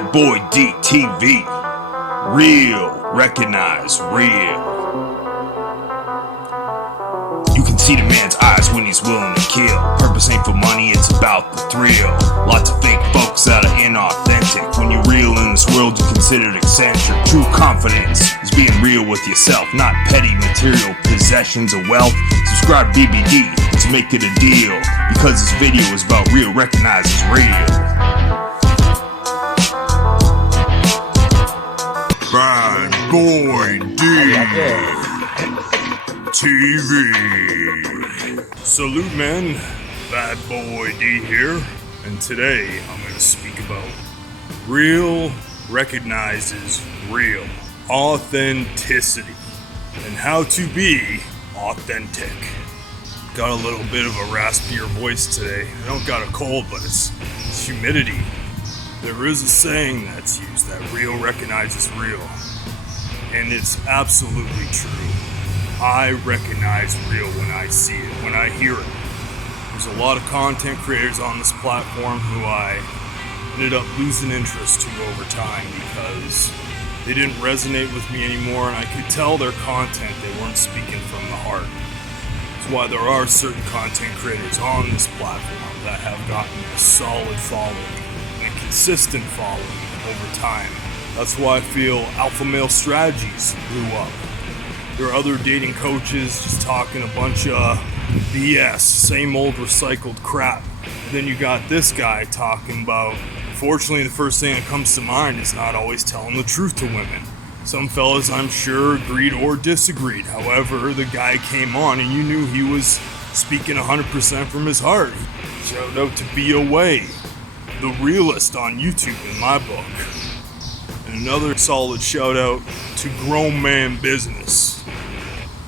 Bad Boy D TV. Real, recognize real. You can see the man's eyes when he's willing to kill. Purpose ain't for money, it's about the thrill. Lots of fake folks that are inauthentic. When you're real in this world, you're considered eccentric. True confidence is being real with yourself, not petty material possessions or wealth. Subscribe to BBD, let's make it a deal. Because this video is about real, recognize it's real. Bad Boy D TV. Salute, men. Bad Boy D here, and today I'm going to speak about real recognizes real, authenticity, and how to be authentic. Got a little bit of a raspier voice today. I don't got a cold, but it's humidity. There is a saying that's used that real recognizes real, and it's absolutely true. I recognize real when I see it, when I hear it. There's a lot of content creators on this platform who I ended up losing interest to over time because they didn't resonate with me anymore, and I could tell their content, they weren't speaking from the heart. That's why there are certain content creators on this platform that have gotten a solid following, and a consistent following over time. That's why I feel Alpha Male Strategies blew up. There are other dating coaches just talking a bunch of BS, same old recycled crap. And then you got this guy talking about, unfortunately, the first thing that comes to mind is not always telling the truth to women. Some fellas, I'm sure, agreed or disagreed. However, the guy came on and you knew he was speaking 100% from his heart. Shout out to BOA, the realist on YouTube in my book. And another solid shout out to Grown Man Business.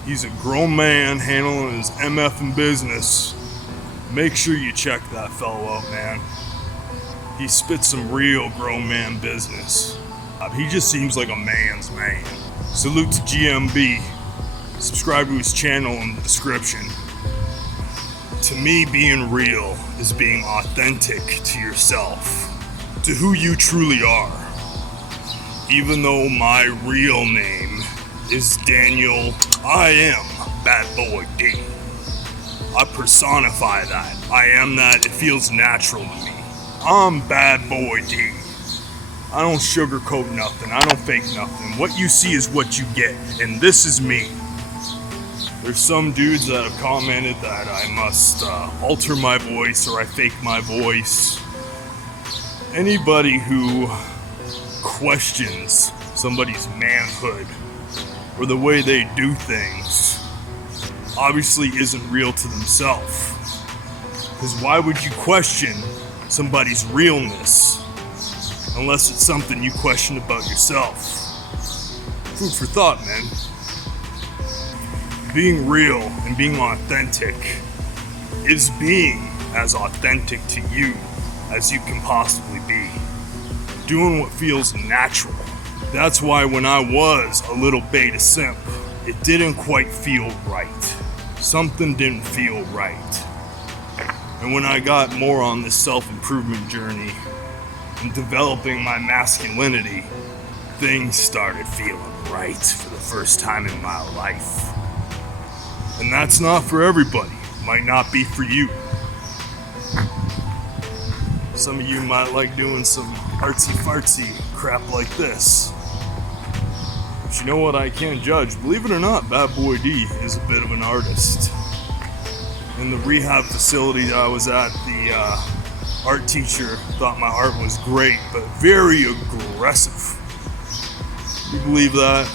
He's a grown man handling his MFing business. Make sure you check that fellow out, man. He spits some real grown man business. He just seems like a man's man. Salute to GMB. Subscribe to his channel in the description. To me, being real is being authentic to yourself, to who you truly are. Even though my real name is Daniel, I am Bad Boy D. I personify that. I am that. It feels natural to me. I'm Bad Boy D. I don't sugarcoat nothing. I don't fake nothing. What you see is what you get, and this is me. There's some dudes that have commented that I must alter my voice or I fake my voice. Anybody who questions somebody's manhood or the way they do things obviously isn't real to themselves. Because why would you question somebody's realness unless it's something you question about yourself? Food for thought, man. Being real and being authentic is being as authentic to you as you can possibly be. Doing what feels natural. That's why when I was a little beta simp, it didn't quite feel right. Something didn't feel right. And when I got more on this self-improvement journey and developing my masculinity, things started feeling right for the first time in my life. And that's not for everybody. Might not be for you. Some of you might like doing some artsy-fartsy crap like this. But you know what, I can't judge. Believe it or not, Bad Boy D is a bit of an artist. In the rehab facility that I was at, the art teacher thought my art was great, but very aggressive. You believe that?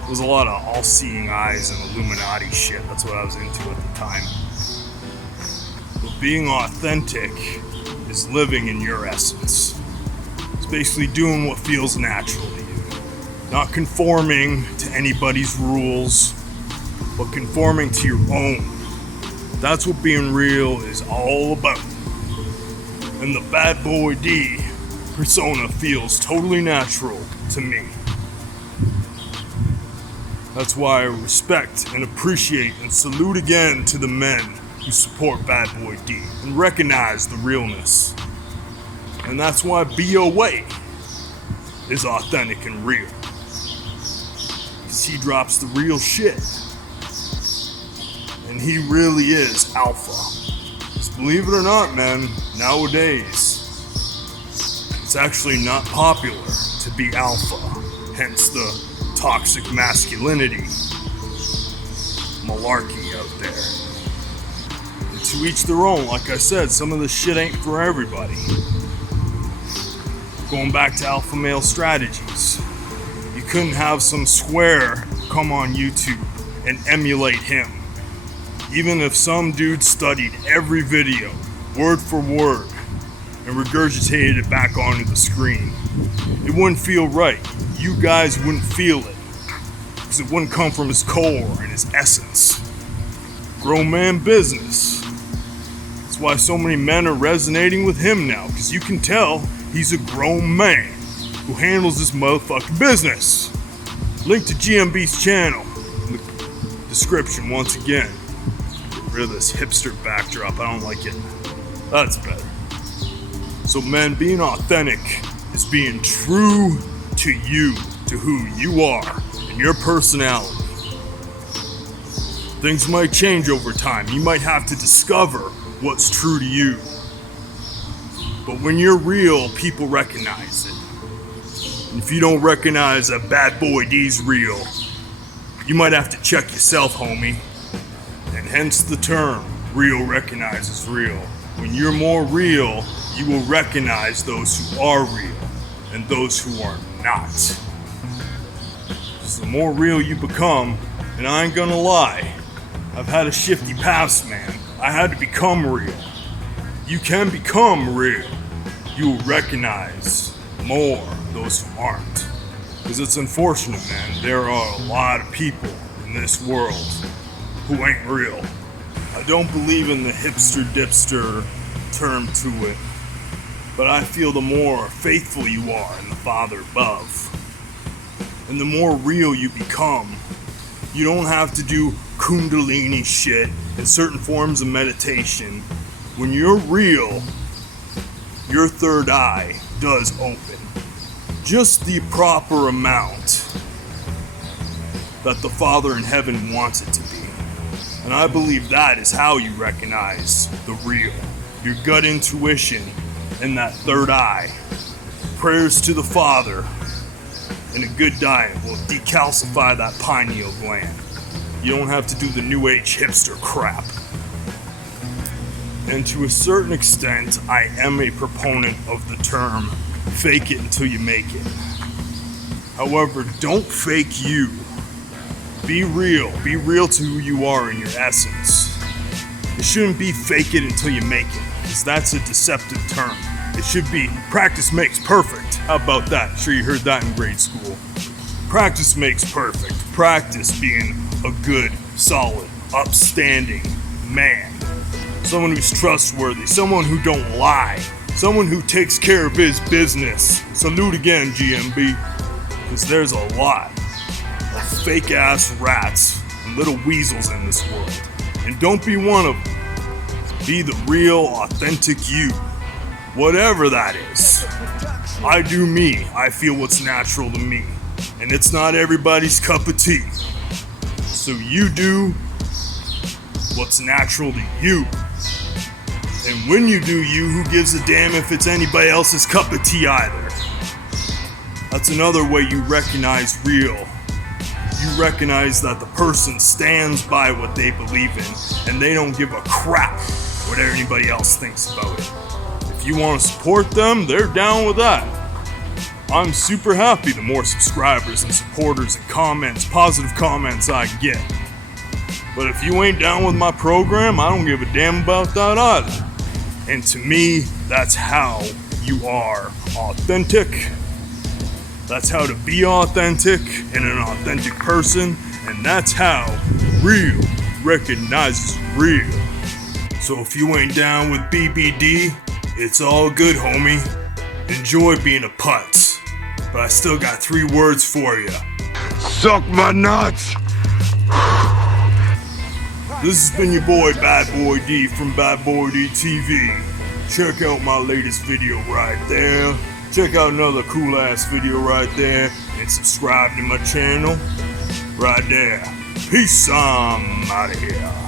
There was a lot of all-seeing eyes and Illuminati shit. That's what I was into at the time. But being authentic is living in your essence. It's basically doing what feels natural to you. Not conforming to anybody's rules, but conforming to your own. That's what being real is all about. And the Bad Boy D persona feels totally natural to me. That's why I respect and appreciate and salute again to the men who support Bad Boy D and recognize the realness. And that's why BOA is authentic and real. Because he drops the real shit. And he really is alpha. Because believe it or not, man, nowadays, it's actually not popular to be alpha. Hence the toxic masculinity malarkey out there. And to each their own, like I said, some of this shit ain't for everybody. Going back to alpha male strategies, you couldn't have some square come on YouTube and emulate him. Even if some dude studied every video, word for word, and regurgitated it back onto the screen, it wouldn't feel right. You guys wouldn't feel it, because it wouldn't come from his core and his essence. Grown man business. That's why so many men are resonating with him now, because you can tell he's a grown man who handles this motherfucking business. Link to GMB's channel in the description once again. Get rid of this hipster backdrop, I don't like it. That's better. So men, being authentic is being true to you, to who you are, and your personality. Things might change over time. You might have to discover what's true to you. But when you're real, people recognize it. And if you don't recognize that Bad Boy D's real, you might have to check yourself, homie. And hence the term, real recognizes real. When you're more real, you will recognize those who are real and those who are not. So the more real you become, and I ain't gonna lie, I've had a shifty past, man. I had to become real. You can become real. You will recognize more those who aren't. Because it's unfortunate, man. There are a lot of people in this world who ain't real. I don't believe in the hipster dipster term to it, but I feel the more faithful you are in the Father above, and the more real you become, you don't have to do kundalini shit and certain forms of meditation. When you're real, your third eye does open. Just the proper amount that the Father in heaven wants it to be. And I believe that is how you recognize the real. Your gut intuition and that third eye. Prayers to the Father and a good diet will decalcify that pineal gland. You don't have to do the new age hipster crap. And to a certain extent, I am a proponent of the term, fake it until you make it. However, don't fake you. Be real. Be real to who you are in your essence. It shouldn't be fake it until you make it, because that's a deceptive term. It should be practice makes perfect. How about that? I'm sure you heard that in grade school. Practice makes perfect. Practice being a good, solid, upstanding man. Someone who's trustworthy. Someone who don't lie. Someone who takes care of his business. Salute again, GMB. Because there's a lot of fake ass rats and little weasels in this world. And don't be one of them. Be the real, authentic you. Whatever that is. I do me. I feel what's natural to me. And it's not everybody's cup of tea. So you do what's natural to you. And when you do you, who gives a damn if it's anybody else's cup of tea either? That's another way you recognize real. You recognize that the person stands by what they believe in, and they don't give a crap what anybody else thinks about it. If you want to support them, they're down with that. I'm super happy the more subscribers and supporters and comments, positive comments I get. But if you ain't down with my program, I don't give a damn about that either. And to me, that's how you are authentic. That's how to be authentic and an authentic person. And that's how real recognizes real. So if you ain't down with BBD, it's all good, homie. Enjoy being a putz. But I still got 3 words for you. Suck my nuts! This has been your boy Bad Boy D from Bad Boy D TV. Check out my latest video right there. check out another cool ass video right there and subscribe to my channel right there. Peace, I'm out of here.